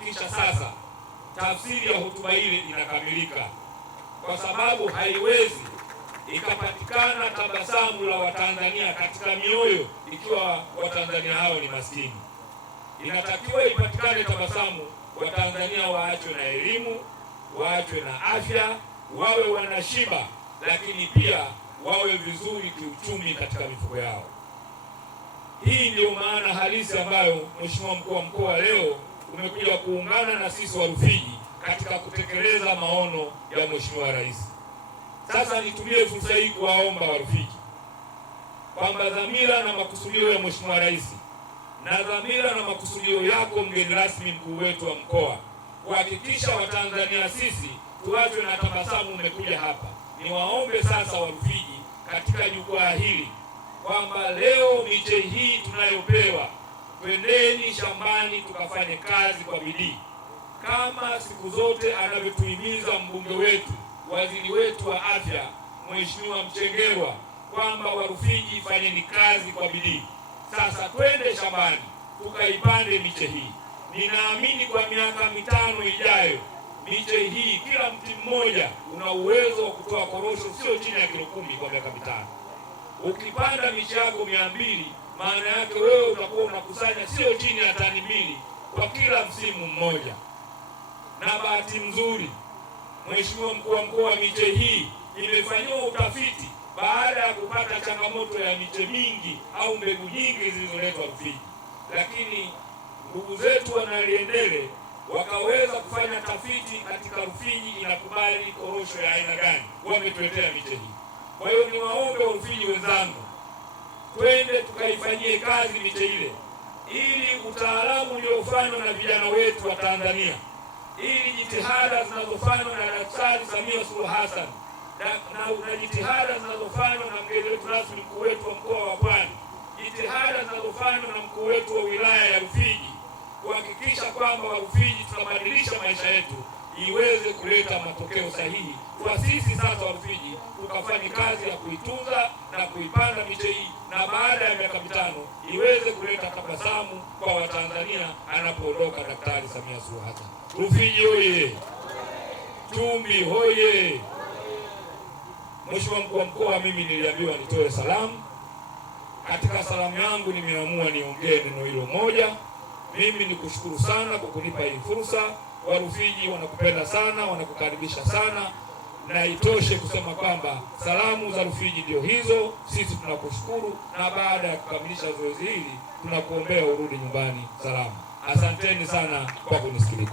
kuhakikisha sasa tafsiri ya hotuba ile inakamilika, kwa sababu haiwezi ikapatikana tabasamu la Watanzania katika mioyo ikiwa Watanzania hao ni maskini. Inatakiwa ipatikane tabasamu, Watanzania waachwe na elimu, waachwe na afya, wawe wanashiba, lakini pia wawe vizuri kiuchumi katika mifuko yao. Hii ndio maana halisi ambayo Mheshimiwa Mkuu wa Mkoa leo umekuja kuungana na sisi wa Rufiji katika kutekeleza maono ya Mheshimiwa Rais. Sasa nitumie fursa hii kuwaomba wa Rufiji kwamba dhamira na makusudio ya Mheshimiwa Rais na dhamira na makusudio yako mgeni rasmi mkuu wetu wa mkoa kuhakikisha Watanzania sisi tuachwe na tabasamu umekuja hapa. Niwaombe sasa wa Rufiji katika jukwaa hili kwamba leo miche hii tunayopewa, twendeni shambani tukafanye kazi kwa bidii kama siku zote anavyotuhimiza mbunge wetu, waziri wetu wa afya Mheshimiwa Mchengerwa kwamba wa Rufiji fanyeni kazi kwa bidii. Sasa twende shambani tukaipande miche hii. Ninaamini kwa miaka 5 ijayo miche hii kila mti mmoja una uwezo wa kutoa korosho sio chini ya kilo 10 kwa miaka 5. Ukipanda miche yako 200, maana yake wewe utakuwa unakusanya sio chini ya tani 2 kwa kila msimu mmoja. Na bahati nzuri Mheshimiwa Mkuu wa Mkoa, miche hii imefanyiwa utafiti baada ya kupata changamoto ya miche mingi au mbegu nyingi zilizoletwa Rufiji, lakini ndugu zetu wanaliendele wakaweza kufanya tafiti katika Rufiji inakubali korosho ya aina gani, wametuletea miche hii. Kwa hiyo niwaombe wa Rufiji wenzangu, twende tukaifanyie kazi miche ile, ili utaalamu uliofanywa na vijana wetu wa Tanzania, ili jitihada zinazofanywa na Daktari Samia Suluhu Hassan na jitihada zinazofanywa na mgeni wetu rasmi mkuu wetu wa mkoa wa Pwani, jitihada zinazofanywa na mkuu wetu wa wilaya ya Rufiji kuhakikisha kwamba wa Rufiji tunabadilisha maisha yetu iweze kuleta matokeo sahihi kwa sisi sasa wa Rufiji tukafanye kazi ya kuitunza na kuipanda miche hii, na baada ya miaka 5 iweze kuleta tabasamu kwa Watanzania anapoondoka Daktari Samia Suluhu Hassan. Rufiji hoye! Tumbi hoye! Mheshimiwa Mkuu wa Mkoa, mimi niliambiwa nitoe salamu. Katika salamu yangu nimeamua niongee neno hilo moja. Mimi nikushukuru sana kwa kunipa hii fursa. Wa Rufiji wanakupenda sana, wanakukaribisha sana, na itoshe kusema kwamba salamu za Rufiji ndio hizo. Sisi tunakushukuru, na baada ya kukamilisha zoezi hili tunakuombea urudi nyumbani salama. Asanteni sana kwa kunisikiliza.